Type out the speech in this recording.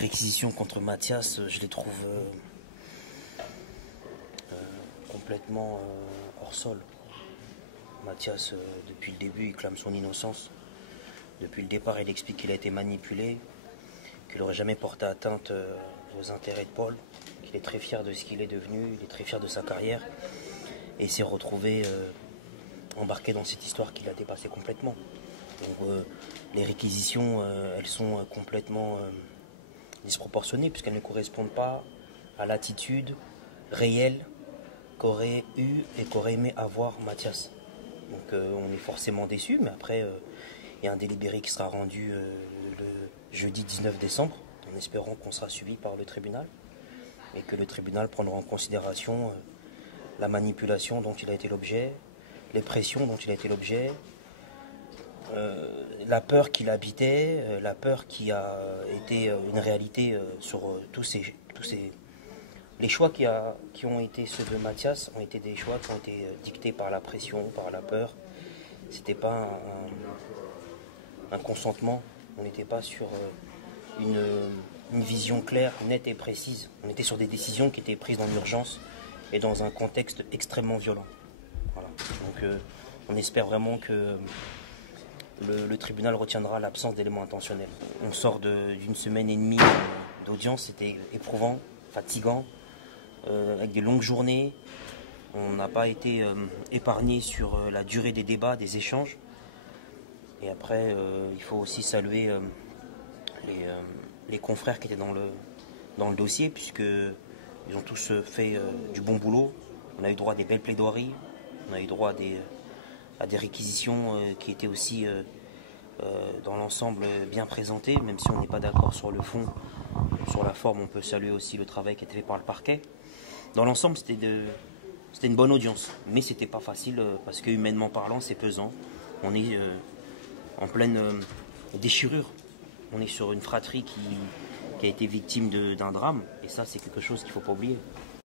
réquisitions contre Mathias, je les trouve complètement hors sol. Mathias, depuis le début, il clame son innocence. Depuis le départ, il explique qu'il a été manipulé, qu'il n'aurait jamais porté atteinte aux intérêts de Paul, qu'il est très fier de ce qu'il est devenu, il est très fier de sa carrière, et s'est retrouvé embarqué dans cette histoire qui l'a dépassé complètement. Donc les réquisitions, elles sont complètement disproportionnées, puisqu'elles ne correspondent pas à l'attitude réelle qu'aurait eu et qu'aurait aimé avoir Mathias. Donc on est forcément déçu, mais après il y a un délibéré qui sera rendu le jeudi 19 décembre, en espérant qu'on sera suivi par le tribunal et que le tribunal prendra en considération la manipulation dont il a été l'objet, les pressions dont il a été l'objet, la peur qu'il habitait, la peur qui a été une réalité sur les choix qui ont été ceux de Mathias ont été des choix qui ont été dictés par la pression, par la peur. C'était pas un consentement, on n'était pas sur une vision claire, nette et précise. On était sur des décisions qui étaient prises dans l'urgence et dans un contexte extrêmement violent. Voilà. Donc on espère vraiment que le tribunal retiendra l'absence d'éléments intentionnels. On sort d'une semaine et demie d'audience, c'était éprouvant, fatigant, avec des longues journées. On n'a pas été épargné sur la durée des débats, des échanges. Et après, il faut aussi saluer les confrères qui étaient dans le dossier, puisqu'ils ont tous fait du bon boulot. On a eu droit à des belles plaidoiries, on a eu droit à des réquisitions qui étaient aussi dans l'ensemble bien présentées, même si on n'est pas d'accord sur le fond. Sur la forme, on peut saluer aussi le travail qui a été fait par le parquet. Dans l'ensemble, c'était une bonne audience, mais c'était pas facile parce que humainement parlant, c'est pesant. On est en pleine déchirure. On est sur une fratrie qui a été victime d'un drame, et ça, c'est quelque chose qu'il ne faut pas oublier.